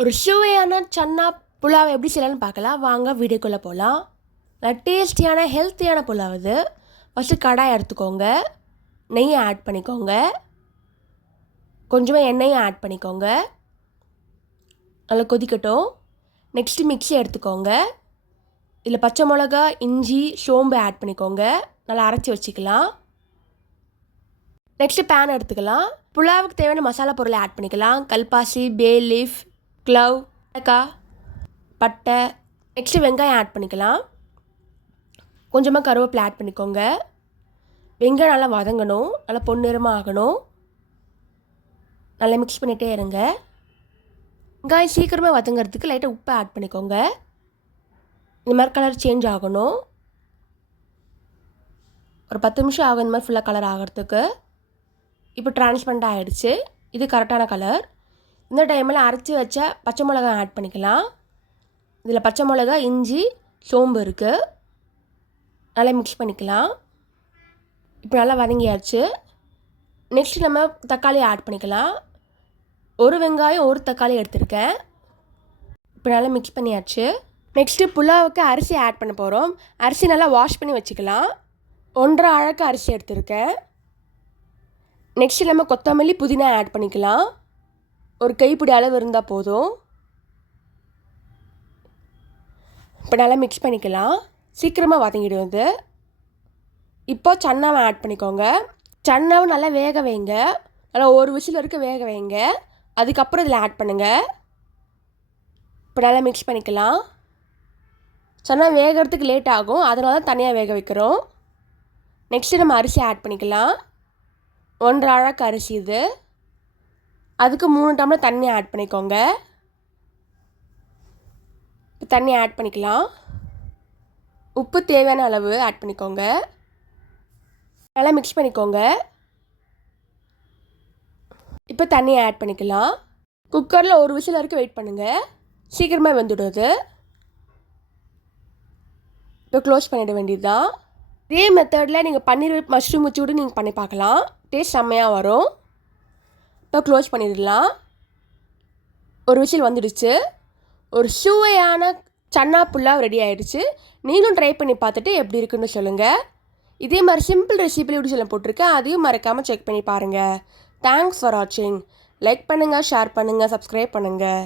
ஒரு சுவையான சன்னா புலாவை எப்படி செய்யலாம்னு பார்க்கலாம். வாங்க வீடியோக்குள்ளே போகலாம் நல்லா டேஸ்டியான ஹெல்த்தியான புலாவ் இது. ஃபஸ்ட்டு கடாய் எடுத்துக்கோங்க. நெய்யை ஆட் பண்ணிக்கோங்க. கொஞ்சமாக எண்ணெயும் ஆட் பண்ணிக்கோங்க. நல்லா கொதிக்கட்டும். நெக்ஸ்ட்டு மிக்சி எடுத்துக்கோங்க. இதில் பச்சை மிளகா இஞ்சி சோம்பு ஆட் பண்ணிக்கோங்க. நல்லா அரைச்சி வச்சுக்கலாம். நெக்ஸ்ட்டு பேன் எடுத்துக்கலாம். புலாவுக்கு தேவையான மசாலா பொருளை ஆட் பண்ணிக்கலாம். கல்பாசி பே லீஃப் க்ளவ் ஏலக்காய் பட்டை. நெக்ஸ்ட்டு வெங்காயம் ஆட் பண்ணிக்கலாம். கொஞ்சமாக கருவேப்பிலை ஆட் பண்ணிக்கோங்க. வெங்காயம் நல்லா வதங்கணும். நல்லா பொன்னிறமாக ஆகணும். நல்லா மிக்ஸ் பண்ணிகிட்டே இருங்க. வெங்காயம் சீக்கிரமாக வதங்கிறதுக்கு லைட்டாக உப்பை ஆட் பண்ணிக்கோங்க. இந்த மாதிரி கலர் சேஞ்ச் ஆகணும். ஒரு பத்து நிமிஷம் ஆகும் இந்த மாதிரி ஃபுல்லாக கலர் ஆகிறதுக்கு. இப்போ டிரான்ஸ்பரண்ட் ஆகிடுச்சு இது கரெக்டான கலர் இந்த டைமில் அரைச்சி வச்ச பச்சை மிளகா ஆட் பண்ணிக்கலாம். இதில் பச்சை மிளகா இஞ்சி சோம்பு இருக்குது நல்லா மிக்ஸ் பண்ணிக்கலாம். இப்போ நல்லா வதங்கியாச்சு. நெக்ஸ்ட் நம்ம தக்காளி ஆட் பண்ணிக்கலாம். ஒரு வெங்காயம் ஒரு தக்காளி எடுத்திருக்கேன். இப்போ நல்லா மிக்ஸ் பண்ணியாச்சு. நெக்ஸ்ட்டு புலாவுக்கு அரிசி ஆட் பண்ண போகிறோம் அரிசி நல்லா வாஷ் பண்ணி வச்சுக்கலாம். ஒன்றரை அழகு அரிசி எடுத்திருக்கேன். நெக்ஸ்ட்டு நம்ம கொத்தமல்லி புதினா ஆட் பண்ணிக்கலாம். ஒரு கைப்பிடி அளவு இருந்தால் போதும். இப்போ நல்லா மிக்ஸ் பண்ணிக்கலாம். சீக்கிரமாக வதங்கிடும் இது. இப்போ சன்னாவை ஆட் பண்ணிக்கோங்க. சன்னாவை நல்லா வேக வைங்க. நல்லா ஒரு விசில் வரைக்கும் வேக வைங்க. அதுக்கப்புறம் இதில் ஆட் பண்ணுங்கள் இப்போ நல்லா மிக்ஸ் பண்ணிக்கலாம். சன்னா வேகிறதுக்கு லேட் ஆகும். அதனால தான் தனியாக வேக வைக்கிறோம். நெக்ஸ்ட்டு நம்ம அரிசி ஆட் பண்ணிக்கலாம். ஒன்றரை அழகு அரிசி இது. அதுக்கு மூணு டம்ளர் தண்ணி ஆட் பண்ணிக்கோங்க. இப்போ தண்ணி ஆட் பண்ணிக்கலாம். உப்பு தேவையான அளவு ஆட் பண்ணிக்கோங்க. நல்லா மிக்ஸ் பண்ணிக்கோங்க. இப்போ தண்ணி ஆட் பண்ணிக்கலாம். குக்கரில் ஒரு விசில் வரைக்கும் வெயிட் பண்ணுங்கள் சீக்கிரமாக வெந்துடுது. அது இப்போ க்ளோஸ் பண்ணிட வேண்டியது தான் இதே மெத்தடில் நீங்கள் பன்னீர் மஷ்ரூம் வச்சு கூட நீங்கள் பண்ணி பார்க்கலாம். டேஸ்ட் செம்மையாக வரும். இப்போ க்ளோஸ் பண்ணிடலாம். ஒரு விசில் வந்துடுச்சு. ஒரு சுவையான சன்னா புல்லாக ரெடி ஆகிடுச்சு நீங்களும் ட்ரை பண்ணி பார்த்துட்டு எப்படி இருக்குன்னு சொல்லுங்கள் இதே மாதிரி சிம்பிள் ரெசிபியில் எப்படி சொல்ல போட்டிருக்கேன். அதையும் மறக்காமல் செக் பண்ணி பாருங்கள் தேங்க்ஸ் ஃபார் வாட்சிங் லைக் பண்ணுங்கள் ஷேர் பண்ணுங்கள் சப்ஸ்கிரைப் பண்ணுங்கள்